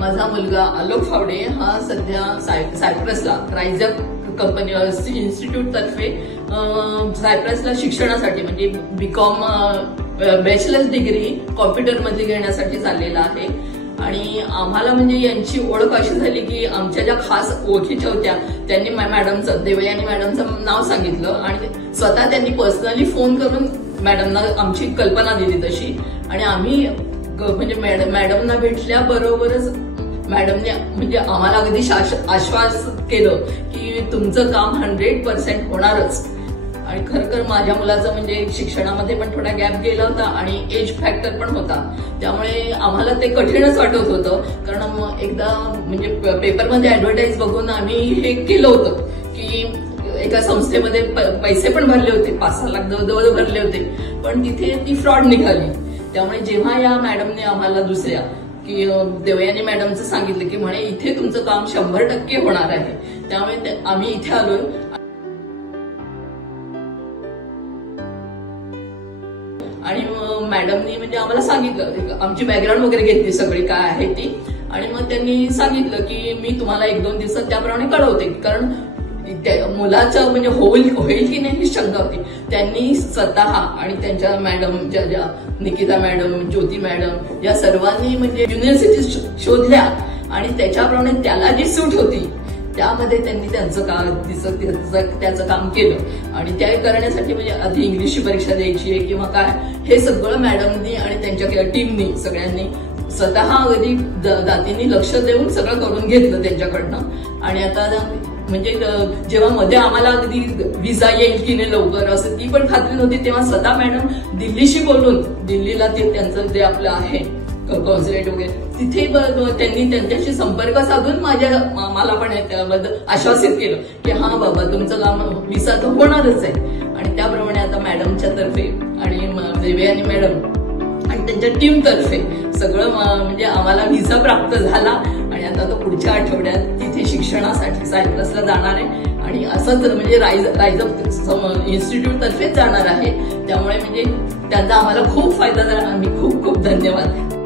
माझा मुलगा आलोक फावडे हा सध्या सायप्रसला रायझअप कंपनी इन्स्टिट्यूट तर्फे सायप्रसला शिक्षणासाठी म्हणजे बीकॉम बॅचलर्स डिग्री कॉम्प्युटरमध्ये घेण्यासाठी चाललेला आहे। आणि आम्हाला म्हणजे यांची ओळख अशी झाली की आमच्या ज्या खास ओळखीच्या होत्या त्यांनी मॅडमचं देवयानी मॅडमचं नाव सांगितलं आणि स्वतः त्यांनी पर्सनली फोन करून मॅडमना आमची कल्पना दिली तशी। आणि आम्ही म्हणजे मॅडमना भेटल्याबरोबरच मॅडमने म्हणजे आम्हाला अगदी आश्वास केलं की तुमचं काम 100% होणारच। आणि खरखर माझ्या मुलाचं म्हणजे शिक्षणामध्ये पण थोडा गॅप गेला होता आणि एज फॅक्टर पण होता, त्यामुळे आम्हाला ते कठीणच वाटत होतं। कारण एकदा म्हणजे पेपरमध्ये ऍडव्हर्टाईज बघून आम्ही हे केलं होतं की एका संस्थेमध्ये पैसे पण भरले होते, 5-6 लाख जवळ भरले होते, पण तिथे ती फ्रॉड निघाली। त्यामुळे जेव्हा या मॅडमने आम्हाला दुसऱ्या की देवयानी मॅडमचं सांगितलं की म्हणे इथे तुमचं काम 100% होणार आहे, त्यामुळे आम्ही इथे आलोय। आणि मॅडमनी म्हणजे आम्हाला सांगितलं, आमची बॅकग्राऊंड वगैरे घेतली सगळी काय आहे ती, आणि मग त्यांनी सांगितलं की मी तुम्हाला 1-2 दिवसात त्याप्रमाणे कळवते, कारण मुलाचं म्हणजे होईल की नाही ही शंका होती। त्यांनी स्वतः आणि त्यांच्या मॅडम ज्या निकिता मॅडम, ज्योती मॅडम या सर्वांनी म्हणजे युनिव्हर्सिटी शोधल्या आणि त्याच्याप्रमाणे त्याला जी सूट होती त्यामध्ये त्यांनी त्याचं काम केलं। आणि त्या करण्यासाठी म्हणजे आधी इंग्लिशची परीक्षा द्यायची आहे किंवा काय हे सगळं मॅडमनी आणि त्यांच्या टीमनी सगळ्यांनी स्वतः अगदी दातींनी लक्ष देऊन सगळं करून घेतलं त्यांच्याकडनं। आणि आता म्हणजे जेव्हा मध्ये आम्हाला अगदी व्हिसा येईल की नाही लवकर असं ती पण खात्री नव्हती, तेव्हा स्वतः मॅडम दिल्लीशी बोलून दिल्लीला ते त्यांचं जे आपलं आहे कॉन्सुलेट वगैरे तिथे त्यांनी त्यांच्याशी संपर्क साधून मला पण त्याबद्दल आश्वासित केलं की हा बाबा तुमचं काम व्हिसा तर होणारच आहे। आणि त्याप्रमाणे आता मॅडमच्या तर्फे आणि देवयानी मॅडम आणि त्यांच्या टीम तर्फे सगळं म्हणजे आम्हाला व्हिसा प्राप्त झाला आणि आता तो पुढच्या आठवड्यात तिथे शिक्षणासाठी सायप्रसला जाणार आहे आणि असंच म्हणजे रायझअप इन्स्टिट्यूट तर्फेच जाणार आहे। त्यामुळे म्हणजे त्याचा आम्हाला खूप फायदा झाला। आम्ही खूप खूप धन्यवाद।